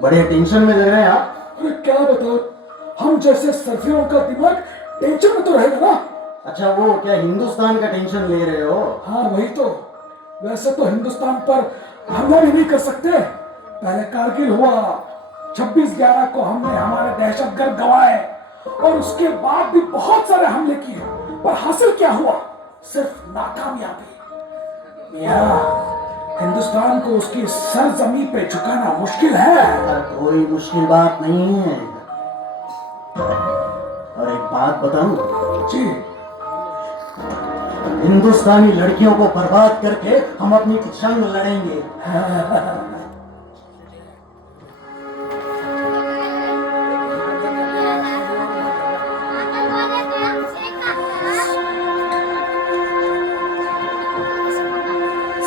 बड़े टेंशन में लग रहे हैं आप। अरे क्या बताओ हम जैसे सर्फियों का दिमाग टेंशन में तो रहेगा ना? अच्छा वो क्या हिंदुस्तान का टेंशन ले रहे हो? हाँ वही तो। वैसे तो हिंदुस्तान पर हमला भी नहीं कर सकते। पहले कारगिल हुआ। 26 ग्यारह को हमने हमारे दहशतगर्द गवाए। और उसके बाद भी बहुत सारे हमले किए। पर हासिल क्या हुआ? सिर्फ़ नाकामयाबी। मियाँ हिंदुस्तान को उसकी सरजमी पे झुकाना मुश्किल है। कोई मुश्किल बात नहीं है। और एक बात बताऊँ? जी। हिंदुस्तानी लड़कियों को बर्बाद करके हम अपनी जंग लड़ेंगे।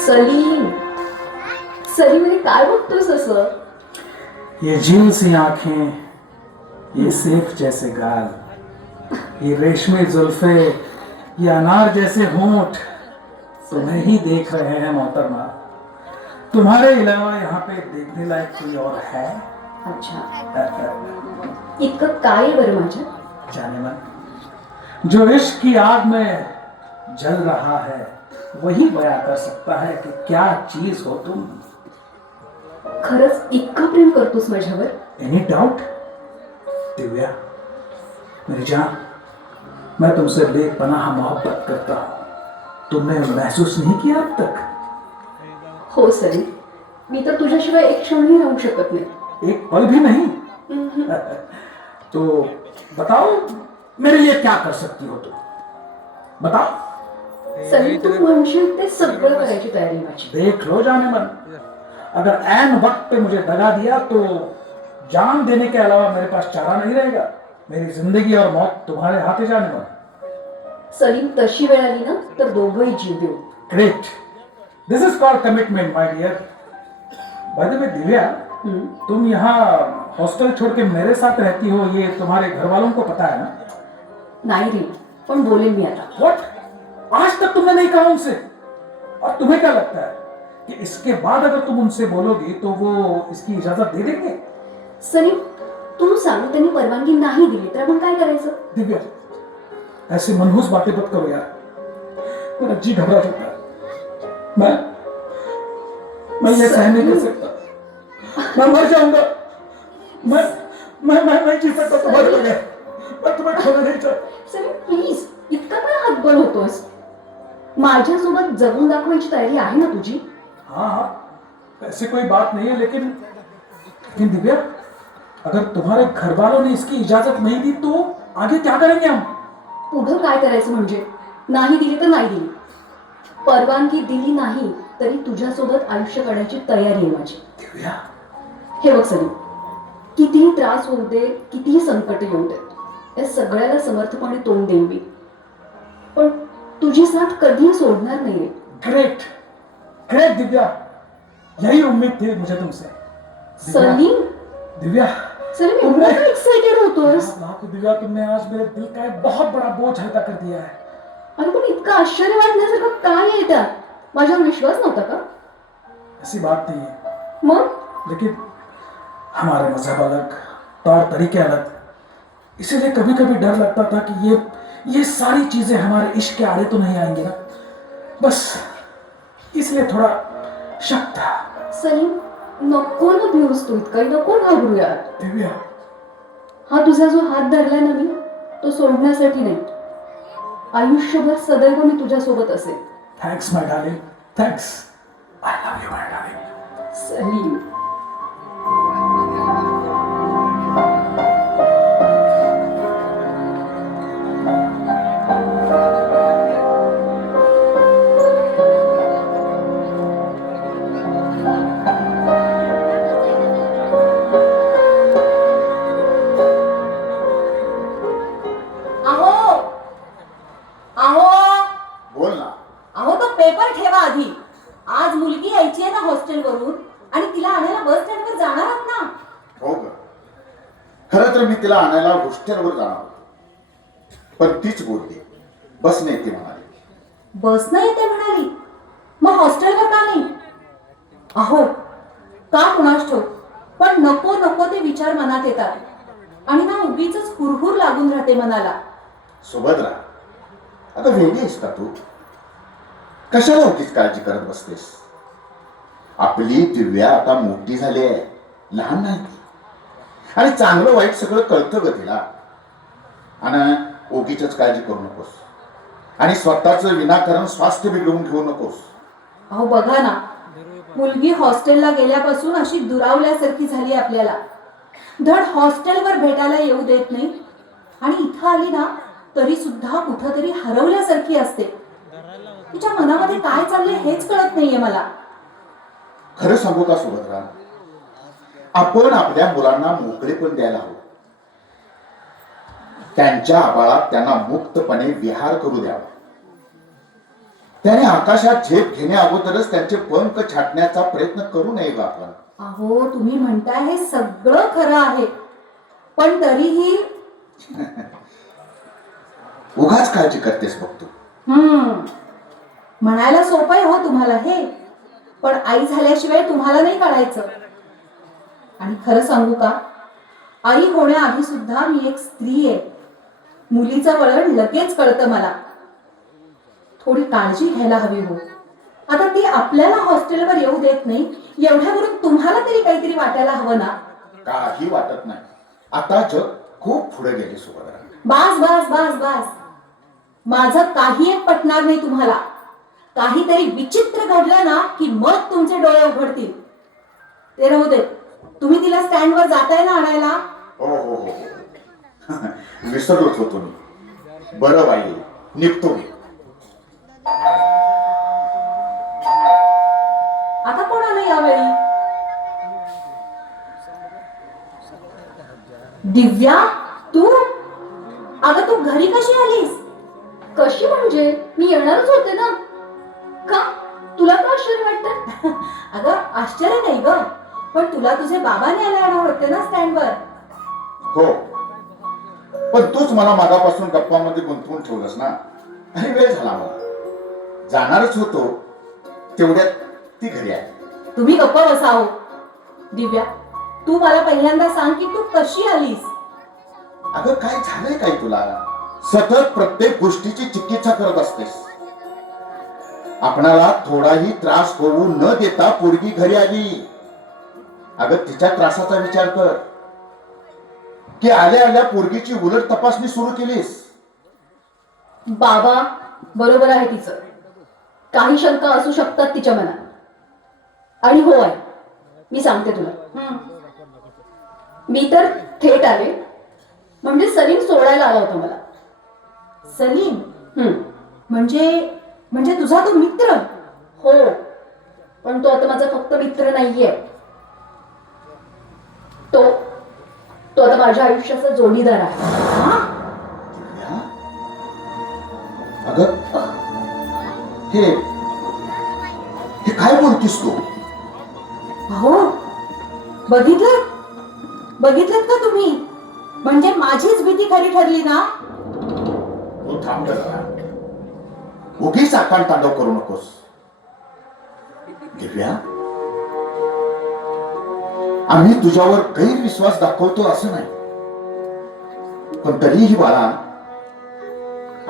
सलीम सलीम म्हणे काय बघतोस असं? ये झील सी आँखें ये सेफ़ जैसे गाल ये रेशमी जुल्फे ये अनार जैसे होंठ तुम्हें ही देख रहे हैं मोहतरमा। तुम्हारे अलावा यहाँ पे देखने लायक कोई और है? अच्छा। इतकं काय बरं माझ्या? जाने मन। जो इश्क की आग में जल रहा है वही बयां कर सकता है कि क्या चीज़ हो तुम? खरंच इतकं प्रेम करतोस माझ्यावर? एनी डाउट दिव्या मेरी जान मैं तुमसे बेपनाह मोहब्बत करता हूँ. तुमने महसूस नहीं किया अब तक? हो सलीम मी तर तुझ्याशिवाय एक क्षणही राहू शकत नाही. एक पल भी नहीं? तो बताओ मेरे लिए क्या कर सकती हो तुम? बताओ। सलीम तू म्हणशील ते सगळं करायची तयारी माझी. देख लो जाने मन. अगर ऐन वक्त पे मुझे दगा दिया तो जान देने के अलावा मेरे पास चारा नहीं रहेगा। मेरी ज़िंदगी और मौत तुम्हारे हाथ जाने मन सलीम तशी वेळ आली ना तर दोघंही जीव देऊ great this is called commitment my dear by the way Divya hmm. तुम यहाँ हॉस्टल छोड़ के मेरे साथ रहती हो ये तुम्हारे घर वालों को पता है ना? नाही रे पण बोलेन मी आता व्हाट आज तक तुमने नहीं कहा उनसे। और तुम्हें क्या लगता है? कि इसके बाद अगर तुम उनसे बोलोगी तो वो इसकी इजाजत दे देंगे? सलीम तू सांग त्यांनी परवानगी नाही दिली तर आपण काय करायचं? दिव्या ऐसी मनहूस बातें मत करो यार। मेरा जी घबरा जाता है। मैं मैं ये सहन नहीं कर सकता। मैं मर जाऊंगा। मैं मैं मैं नहीं जी सकता तुम्हारे बगैर मैं तुम्हें खोना नहीं चाहता। सलीम प्लीज इतका काय हातबल होतोस. माझ्यासोबत जगून दाखवायची तयारी आहे ना तुझी? हाँ हाँ। ऐसी कोई बात नहीं है लेकिन लेकिन दिव्या अगर तुम्हारे घर वालों ने इसकी इजाजत नहीं दी तो आगे क्या करेंगे हम? पुढं काय करायचं म्हणजे? नाही दिली तर नाही दिली. परवानगी दिली नाही तरी तुझ्यासोबत आयुष्य काढायची तयारी आहे माझी. दिव्या? हे बघ सलीम कितीही त्रास होऊ दे कितीही संकट येऊ दे या सगळ्याला समर्थपणे तोंड देईन मी. पण तुझी साथ कधीही सोडणार नाही रे ग्रेट ग्रेट दिव्या यही उम्मीद थी मुझे तुमसे सलीम दिव्या एवढा का एक्साइटेड होतोस लाख दिव्या तुमने आज मेरे दिल का एक बहुत बड़ा बोझ हल्का कर दिया है। अरे पण इतकं आश्चर्य वाटण्यासारखं काय आहे त्यात माझ्यावर विश्वास नव्हता का? ऐसी बात नहीं है। मग? लेकिन हमारे मज़हब अलग तौर तरीके अलग। इसीलिए कभी कभी डर लगता था कि ये ये सारी चीज़ें हमारे इश्क के आड़े तो नहीं आएँगी ना। बस इसलिए थोड़ा शक था। सलीम नको ना भिवूस तू इतका नको घाबरू यार? दिव्या। हा तुझा जो हात धरलाय ना मी तो सोडण्यासाठी नाही. आयुष्यभर सदैव मी तुझ्या सोबत असेल. Thanks my darling thanks I love you my darling Salim. तर मी तिला आणायला हॉस्टेलवर जाणार होतो. पण तीच बोलली बसने येते म्हणाली. बस नाही येते म्हणाली. मग हॉस्टेलवर का नाही. अहो का कुणास ठेव पण नको नको ते विचार मनात येतात. आणि ना उगीच हुरहुर लागून राहते मनाला. सुभद्रा आता वेगळी आहेस का तू? कशाला उगीच काळजी करत बसतेस? आपली दिव्या आता मोठी झाली आहे. लहान नाही ती. आणि चांगलं वाईट सगळं कळतं ग तिला. आणि ओगीच काळजी करू नकोस. आणि स्वतःच विनाकारण स्वास्थ्य बिघडवून घेऊ नकोस. अहो बघा ना. मुलगी हॉस्टेलला गेल्यापासून अशी दुरावल्यासारखी झाली आपल्याला. धड हॉस्टेलवर भेटायला येऊ देत नाही. आणि इथं आली ना तरी सुद्धा कुठंतरी हरवल्यासारखी असते. तिच्या मनामध्ये काय चाललंय हेच कळत नाहीये मला. खरं सांगू का सुभद्रा? आपण आपल्या मुलांना मोकळेपण द्यायला हवं. त्यांच्या आबाळात त्यांना मुक्तपणे विहार करू द्यावा. त्याने आकाशात झेप घेण्या अगोदरच त्यांचे पंख छाटण्याचा प्रयत्न करू नये का आपण. अहो तुम्ही म्हणताय हे सगळं खरं आहे. पण तरीही उगाच काळजी करतेस बघतो हम्म. म्हणायला सोपं आहे हो तुम्हाला हे. पण आई झाल्याशिवाय तुम्हाला नाही कळायचं. आणि खरं सांगू का? आई होण्याआधी सुद्धा मी एक स्त्री आहे. मुलीचं वळण लगेच कळतं मला. थोडी काळजी घ्यायला हवी हो. आता ती आपल्याला हॉस्टेलवर येऊ देत नाही एवढ्यावरून तुम्हाला तरी काहीतरी वाटायला हवं ना? काही वाटत नाही. आता जग खूप पुढे गेले सुभद्रा. बास बास बास बास. माझं काही एक पटणार नाही तुम्हाला. काहीतरी विचित्र घडलं ना की मग तुमचे डोळे उघडतील. ते राहू दे. तुम्ही तिला स्टँडवर जाताय ना आणायला? हो हो हो. हो विसरलोच होतो मी. बरं बाई निघतो मी. आता कोण आलं यावेळी? दिव्या तू? अगं तू घरी कशी आलीस? कशी म्हणजे? मी येणारच होते ना. का? तुला का आश्चर्य वाटतं? अगं आश्चर्य नाही ग. पण तुला तुझे बाबा न्यायला येणार होते ना स्टँडवर. हो. पण तूच मला मागापासून गप्पामध्ये गुंतवून ठेवलंस ना. आणि वेळ झाला मला. जाणारच होतो तेवढ्यात ती घरी आली. तुम्ही गप्प बसाव दिव्या तू मला पहिल्यांदा सांग की तू कशी आलीस? अगं काय झालंय काय तुला? सतत प्रत्येक गोष्टीची चिकित्सा करत असतेस. आपणाला थोडाही त्रास होऊ न देता पोरगी घरी आली. अगं तिच्या त्रासाचा विचार कर. की आल्या आल्या पोरगीची उलट तपासणी सुरू केलीस. बाबा बरोबर आहे तिचं. काही शंका असू शकतात तिच्या मनात. आणि हो आहे मी सांगते तुला. मी तर थेट आले. म्हणजे सलीम सोडायला आला होता मला. सलीम? हम्म. म्हणजे म्हणजे तुझा तो मित्र? हो. पण तो आता माझा फक्त मित्र नाहीये तो तो आता माझ्या आयुष्याचा जोडीदार आहे. हा? अगं हे हे काय बोलतीस तू? अहो बघितलं? बघितलं का तुम्ही? म्हणजे माझीच भीती खरी ठरली ना? तू थांब जरा. उगीच आकांड तांडव करू नकोस. दिव्या आम्ही तुझ्यावर गैरविश्वास दाखवतो असं नाही. पण तरीही बाळा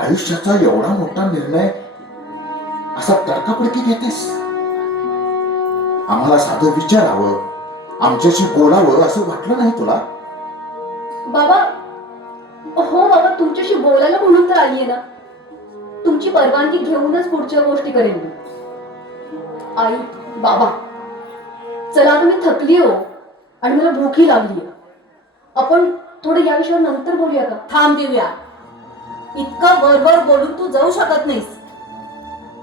आयुष्याचा एवढा मोठा निर्णय असा तर्कपडकी घेतेस? आम्हाला साधं विचारावं आमच्याशी बोलावं असं वाटलं नाही तुला? बाबा हो बाबा तुमच्याशी बोलायला म्हणून तर आलीये ना. तुमची परवानगी घेऊनच पुढच्या गोष्टी करेन आई बाबा चला तुम्ही थकली हो. आणि मला भूकही लागली. आपण थोडं या विषयावर नंतर बोलूया का? थांब दिव्या इतकं वरवर बोलून तू जाऊ शकत नाहीस.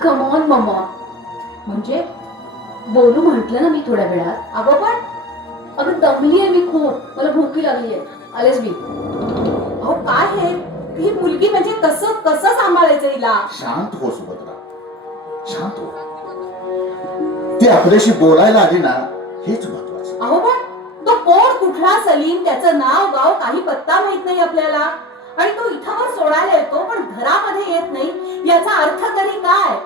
कमॉन मम्मा म्हणजे बोलू म्हटलं ना मी थोड्या वेळात. अगं पण. अगं दमली आहे मी खूप. मला भूकही लागली आहे. आलेच मी. अहो काय हे? ही मुलगी म्हणजे कसं कसं सांभाळायचं हिला? शांत हो सुभद्रा. शांत हो. ती आपल्याशी बोलायला आली ना हेच महत्वाचं. अहो पण तो कोण कुठला सलीम त्याचं नाव गाव काही पत्ता माहीत नाही आपल्याला. आणि तो इथवर सोडायला येतो पण घरामध्ये येत नाही. याचा अर्थ तरी काय?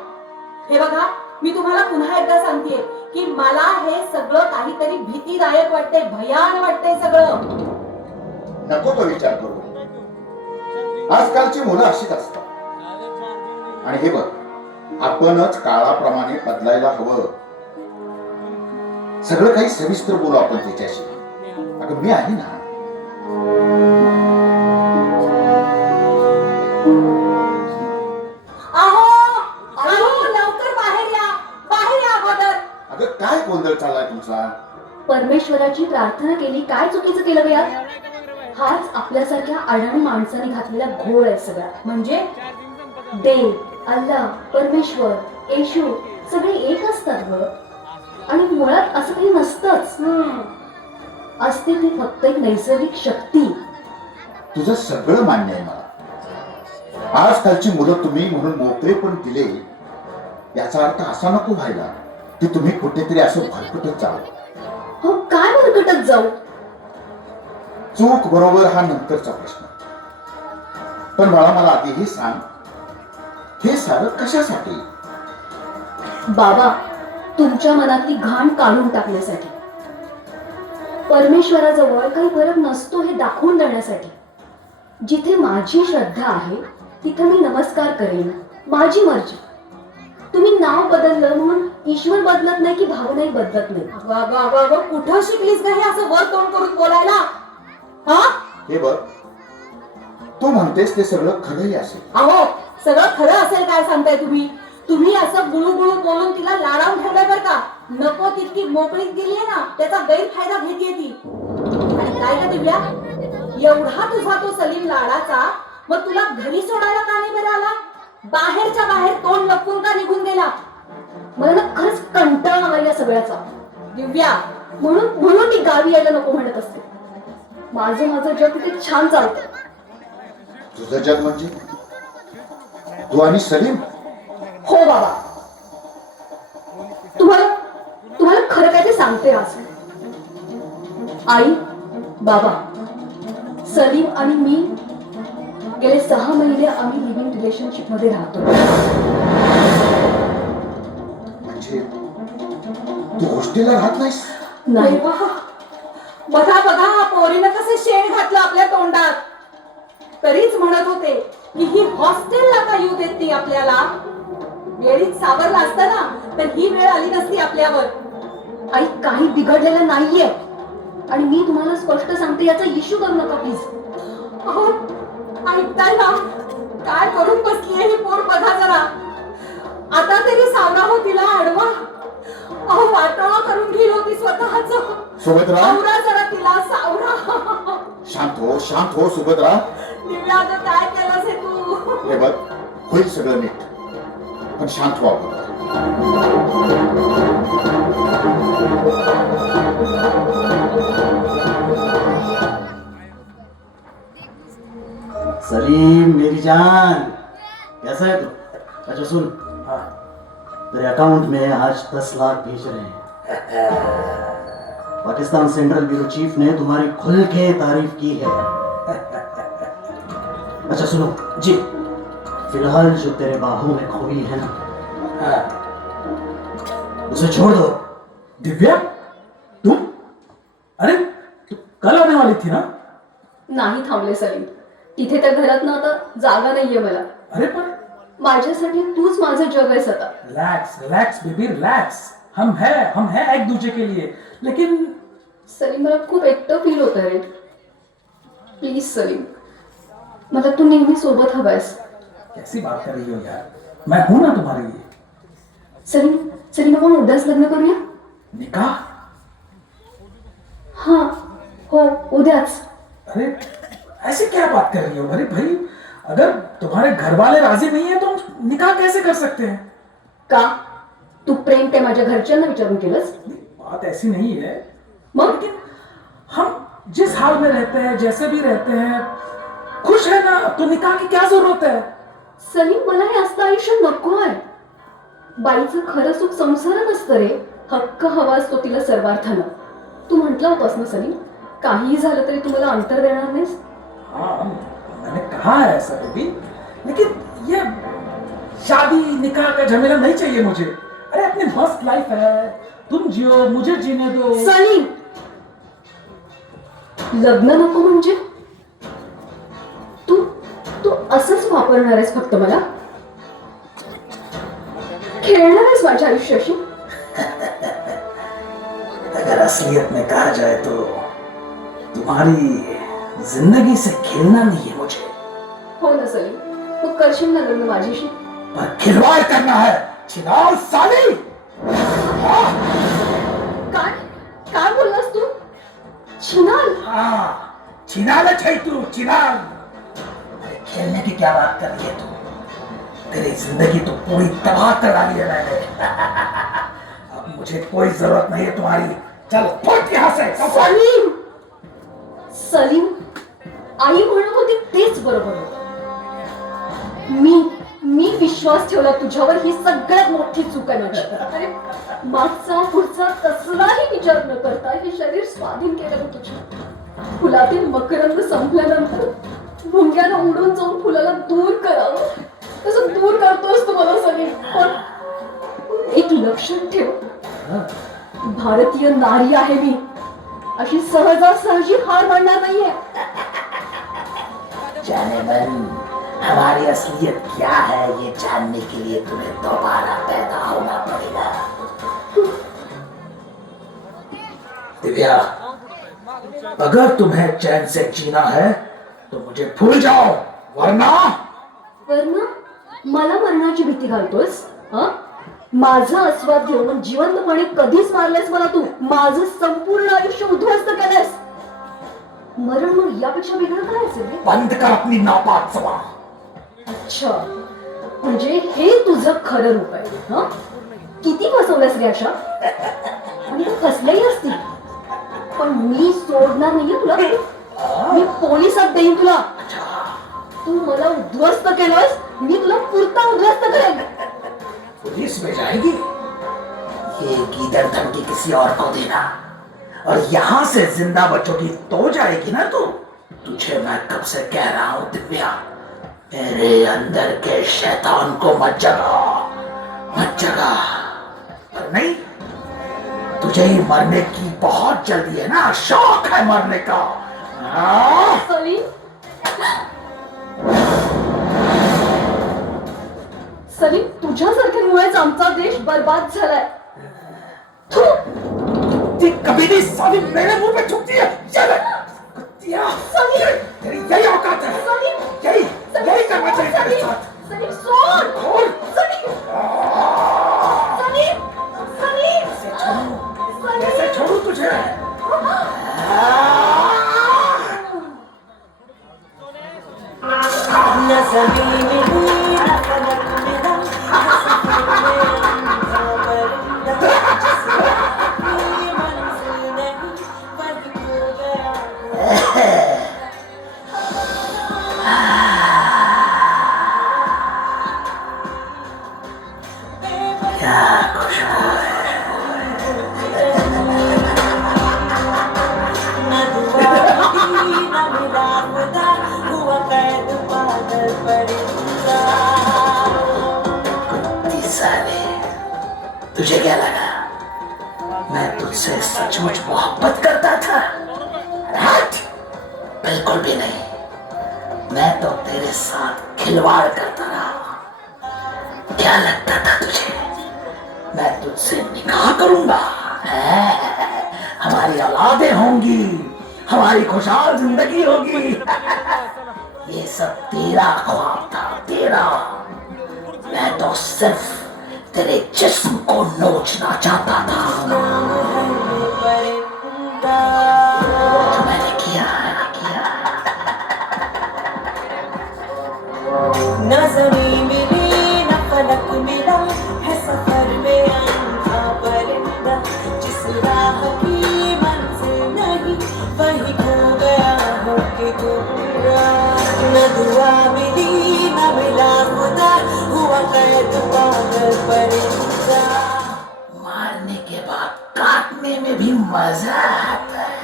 हे बघा मी तुम्हाला पुन्हा एकदा सांगते की मला हे सगळं काहीतरी भीतीदायक वाटतंय भयान वाटतंय सगळं. नको तो विचार करू. आजकालची मुलं अशीच असतात. आणि हे बघ आपणच काळाप्रमाणे बदलायला हवं. सगळं काही सविस्तर बोलू आपण त्याच्याशी. अगं मी आहे ना. अहो अहो लवकर बाहेर या. बाहेर या अगोदर. अगं काय गोंधळ चाललाय तुमचा? परमेश्वराची प्रार्थना केली काय चुकीचं केलं यात हाच आपल्यासारख्या अडाणी माणसाने घातलेला घोळ आहे सगळा. म्हणजे देव अल्लाह परमेश्वर येशू सगळे एक असतात ग. आणि मुळात असं काही नसतंच. असते ती फक्त एक नैसर्गिक शक्ती. तुझं सगळं मान्य आहे मला. आजकालची मुलं तुम्ही म्हणून मोकळे पण दिले याचा अर्थ असा नको व्हायला की तुम्ही कुठेतरी असं भरकटत जाल हो काय भरकटत जाऊ? चूक बरोबर हा नंतरचा प्रश्न. पण बाळा मला आधी हे सांग हे सारं कशासाठी? बाबा तुमच्या मनातली घाण काढून टाकण्यासाठी. परमेश्वराजवळ काही फरक नसतो हे दाखवून देण्यासाठी. जिथे माझी श्रद्धा आहे तिथे मी नमस्कार करेन. माझी मर्जी. तुम्ही नाव बदललं म्हणून ईश्वर बदलत नाही की भावनाही बदलत नाही. कुठं शिकलीस का हे असं वर तोंड करून बोलायला? हा? हे बघ तू म्हणतेस ते सगळं खरंही असेल. अहो सगळं खरं असेल काय सांगताय तुम्ही? तुम्ही असं गुळू गुळू बोलून तिला लाडावून ठेवलंय बरं का? नको तितकी मोकळीत गेलीये ना त्याचा गैरफायदा घेते ती. आणि काय का दिव्या? एवढा तुझा तो सलीम लाडाचा मग तुला घरी सोडायला का नाही बरं आला? बाहेरच्या बाहेर तोंड लपवून का निघून गेला? मला ना खरंच कंटाळा आला या सगळ्याचा. दिव्या म्हणून म्हणून मी गावी यायला नको म्हणत असते. माझं माझं जग तिथे छान चालतं. तुझं जग म्हणजे? तू आणि सलीम? हो बाबा. तुम्हाला तुम्हाला खरं काय ते सांगते आज. आई बाबा सलीम आणि मी गेले सहा महिने आम्ही लिव्हिंग रिलेशनशिपमध्ये राहतो. म्हणजे तू हॉस्टेलला राहत नाहीस? नाही. देवा, बघा बघा पोरीनं कसं शेण घातलं आपल्या तोंडात. तरीच म्हणत होते की ही हॉस्टेलला का येऊ देत ती आपल्याला. वेळीत सावरला असतं ना तर ही वेळ आली नसती आपल्यावर. आई काही बिघडलेलं नाहीये. आणि मी तुम्हाला स्पष्ट सांगते याचा इश्यू करू नका प्लीज अहो ऐकताय ना. काय करून बसलीये ही पोर बघा जरा. आता तरी सावरा हो तिला अडवा अहो वाटोळा करून घेईल होती स्वतःच. सुभद्रा सावरा जरा तिला सावरा. शांत हो शांत हो सुभद्रा दिव्या अगं काय केलंस हे तू? हे बघ होईल सगळं नीट. पण शांत व्हा. सलीम, मेरी जान। कैसा है तू? तो? अच्छा सुन। हाँ। तेरे अकाउंट में आज दस लाख भेज रहे हैं। पाकिस्तान सेंट्रल ब्यूरो चीफ ने तुम्हारी खुल के तारीफ़ की है। अच्छा सुनो। जी, फ़िलहाल जो तेरे बाहों में खोई है ना हाँ। उसे छोड़ दो दिव्या? तुम अरे तू कल आने वाली थी ना? नाही थांबले सलीम. तिथे त्या घरात ना आता जागा नाहीये मला. अरे पर माझ्यासाठी तूच माझं जग आहेस आता. रिलैक्स रिलैक्स बेबी रिलैक्स हम है हम है एक दूसरे के लिए. लेकिन सलीम मला खूप एकटं फील होत रे. प्लीज सलीम. मला तू नेहमी सोबत हवायस कैसी बात कर रही हो यार. मैं हूं ना तुम्हारे लिए. सलीम सलीम आपण उद्याच लग्न करूया? निकाह हा हो उद्याच अरे ऐसे क्या बात कर रही हो? अरे भाई अगर तुम्हारे घर वाले राज़ी नहीं है तो हम निकाह कैसे कर सकते हैं? का? तू प्रेम ते माझ्या घरच्यांना विचारून केलंस नहीं, बात ऐसी नहीं है। मग? लेकिन हम जिस हाल में रहते हैं जैसे भी रहते हैं खुश है ना तो निकाह की क्या ज़रूरत है? सलीम मला हे असतं आयुष्य नको आहे. बाईचं खरं सुख संसारात असतं रे. हक्क हवा असतो तिला सर्वार्थानं. तू म्हटला होतास ना सलीम काहीही झालं तरी तू मला अंतर देणार नाहीस? हाँ मैंने कहा है ऐसा बेबी? लेकिन ये शादी निकाह का झमेला नहीं चाहिए मुझे. अरे अपनी मस्त लाइफ है. तुम जियो मुझे जीने दो. सलीम! लग्न नको म्हणजे? तू तू असंच वापरणार आहेस फक्त मला? खेळणार आहेस माझ्या आयुष्याशी अगर असलियत में कहा जाए तो तुम्हारी ज़िंदगी से खेलना नहीं है मुझे। हो ना सलीम तू करशील ना लग्न माझ्याशी पर खिलवाड़ करना है चिनाव साली काय काय बोललास तू? छिनाल हाँ चिनाल छै तू चिनाल। खेलने की क्या बात कर रही है तू? तेरी जिंदगी तो पूरी तबाह कर डाली है मैंने। अब मुझे कोई जरूरत नहीं है तुम्हारी। चल फट यहाँ से सलीम! सलीम आई म्हणत होती तेच बरोबर होतं. मी मी विश्वास ठेवला तुझ्यावर ही सगळ्यात मोठी चूक आहे माझी अरे मागचा पुढचा कसलाही विचार न करता हे शरीर स्वाधीन केलं मी तुझ्या. फुलातील मकरंद संपल्यानंतर भुंग्याला उडून जाऊन फुलाला दूर करावं. तसं दूर करतोस तू मला सगळी. पण एक लक्षण ठेव. भारतीय नारी आहे मी. अशी सहजासहजी हार मानणार नाहीये. जाने मन हमारी असलियत क्या है ये जानने के लिए तुम्हें दोबारा पैदा होना पड़ेगा। दिव्या अगर तुम्हें चैन से जीना है तो मुझे भूल जाओ वरना वरना? मला मरणाची भीती घालतोस हा? माझा आस्वाद घेऊन जिवंतपणे कधीच मारलेस मला तू. माझं संपूर्ण आयुष्य उद्ध्वस्त केलंस मरण मग यापेक्षा वेगळं काय असेल? बंद कर नापाक जबान अच्छा. म्हणजे हे तुझं खरं रूप आहे हा? किती फसवलंस रे अशा? आणि तू फसलेही असतील पण मी सोडणार नाहीये तुला. मी पोलिसात देईन तुला. तू मला उद्ध्वस्त केलंस मी तुला पुरता उद्ध्वस्त करेन. पुलिस में जाएगी। ये गीदड़ धमकी किसी और को देना। और यहाँ से ज़िंदा बचोगी तो जाएगी ना तू। तुझे मैं कब से कह रहा हूँ दिव्या? मेरे अंदर के शैतान को मत जगा। मत जगा। पर नहीं तुझे ही मरने की बहुत जल्दी है ना? शौक है मरने का। हाँ? सलीम सलीम तुझ्यासारख्यांमुळेच आमचा देश बर्बाद झालाय. ती कभी नहीं साली मेरे मुँह पे है। चल। कुत्तिया। सलीम! तेरी यही औकात है। सलीम! यही यही करना चाहिए तेरे साथ। सलीम सोड! खोल सलीम! सलीम! सलीम! सलीम! कैसे छोड़ू तुझे। निकाह हमारी औलादे होंगी हमारी खुशहाल जिंदगी होगी। ये सब तेरा ख्वाब था तेरा। मैं तो सिर्फ तेरे जिस्म को नोचना चाहता था। जो मैंने किया मैंने किया। दुआ मिली न मिला खुदा, हुआ कैद पागल परिंदा मारने के बाद काटने में भी मज़ा आता है।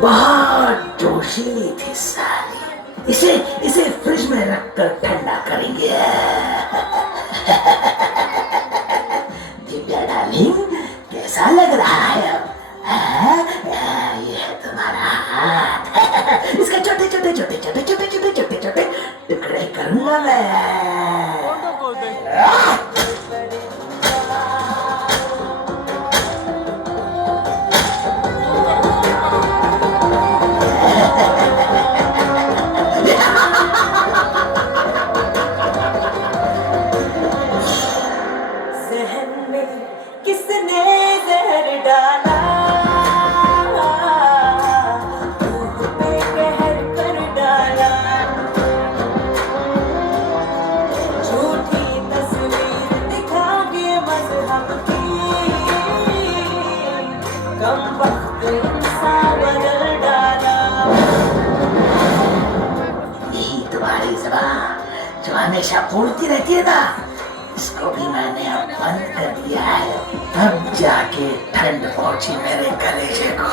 बहुत जोशीली थी साली। इसे इसे फ्रिज में रखकर ठंडा करेंगे। दिव्या डार्लिंग, कैसा लग रहा है अब? इसके छोटे छोटे छोटे छोटे छोटे छोटे छोटे छोटे टुकड़े करूंगा मैं? हमेशा बोलती रहती है ना इसको भी मैंने अब बंद कर दिया है तब जाके ठंड पहुंची मेरे कलेजे को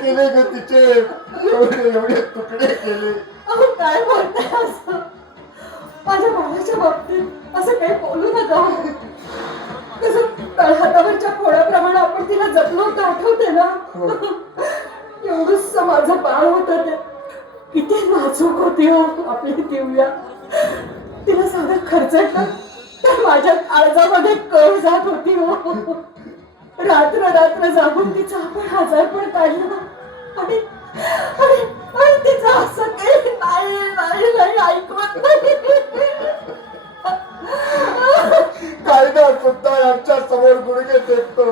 केले ग तिचे? एवढे एवढे तुकडे केले. अहो काय बोलताय असं? माझ्या बाळाच्या बाबतीत असं काही बोलू नका. कसं तळहातावरच्या फोडाप्रमाणे आपण तिला जपलो होतं आठवते ना? एवढंच माझं बाळ होतं ते. किती नाजूक होती हो आपली दिव्या. तिला साधा खर्चटलं तर माझ्या काळजामध्ये कळ जात होती हो. रात्र रात्र जागून तिचा आपण आजारपण काढलं. आणि आणि आणि तिचं असं काही नाही नाही नाही ऐकवत नाही. कायदा सुद्धा आमच्यासमोर गुडघे टेकतो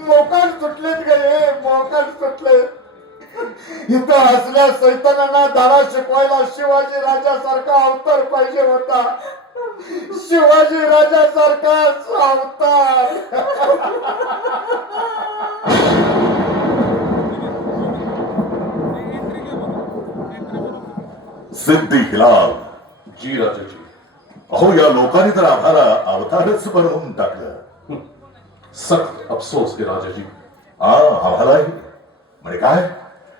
मोकाट सुटलेत गे मोकाट सुटले. इथं असल्या सैतानांना धाडा शिकवायला शिवाजी राजासारखा अवतार पाहिजे होता. शिवाजी राजासारखाच अवतार सिद्धी हिलाल. जी राजाजी. अहो या लोकांनी तर आम्हाला अवतारच बनवून टाकलं. सख्त अफसोस के राजाजी. आ आम्हालाही. म्हणजे काय?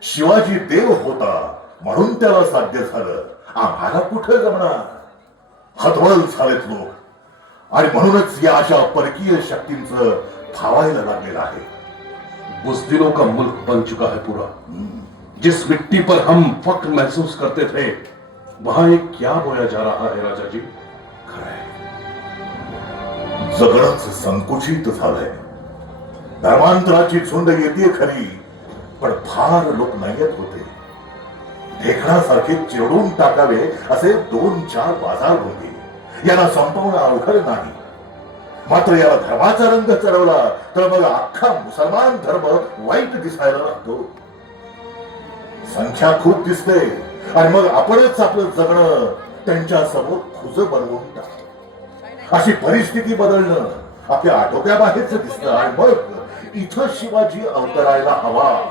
शिवाजी देव होता म्हणून त्याला साध्य झालं. आम्हाला कुठं जमणार? हतबल झालेत लोक. आणि म्हणूनच या अशा परकीय शक्तींचं फावायला लागलेलं आहे. बुजदिलों का मुल्क बन चुका है पूरा. जिस मिट्टी पर हम फख्र महसूस करते थे वहां एक क्या बोया जा रहा है राजा जी खरंय जगणच संकुचित झालंय. धर्मांतराची झुंड येते खरी पण फार लोक नाहीत होते. ढेकणासारखे चिरडून टाकावे असे दोन चार बाजार याला संपवणं अवघड नाही. मात्र याला धर्माचा रंग चढवला तर मग अख्खा मुसलमान धर्म वाईट दिसायला लागतो. संख्या खूप दिसते. आणि मग आपणच आपलं जगणं त्यांच्यासमोर खुज बनवून टाकतो. अशी परिस्थिती बदलणं आपल्या आटोक्याबाहेरच दिसतं आणि मग इथं शिवाजी अवतरायला हवा.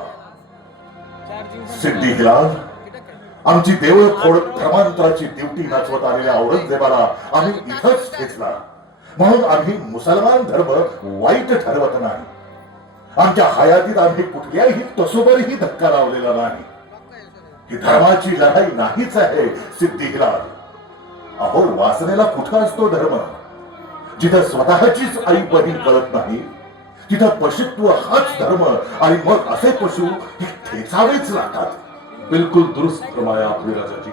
सिद्धी हिलाल आमची देवळ फोड धर्मांतराची ड्युटी नाचवत आलेल्या औरंगजेबाला आम्ही इथंच खेचला म्हणून आम्ही मुसलमान धर्म वाईट ठरवत नाही. आमच्या हयातीत आम्ही कुठल्याही तसोबरही धक्का लावलेला नाही. ही धर्माची लढाई नाहीच आहे सिद्धी अहो वासनेला कुठं असतो धर्म? जिथं स्वतःचीच आई बहीण कळत नाही तिथं पशुत्व हाच धर्म आणि मग असे पशु हे ठेचावेच लागतात. बिल्कुल दुरुस्त फरमाया आपने राजा जी।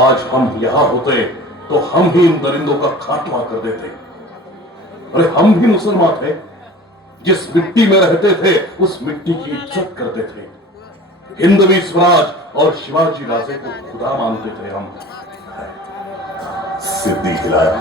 आज हम यहाँ होते तो हम ही इन दरिंदों का खात्मा कर देते। अरे हम भी मुसलमान थे। जिस मिट्टी में रहते थे, उस मिट्टी की इज़्ज़त करते थे। हिंदवी स्वराज और शिवाजी राजे को खुदा मानते थे हम। सिद्धि खिलाया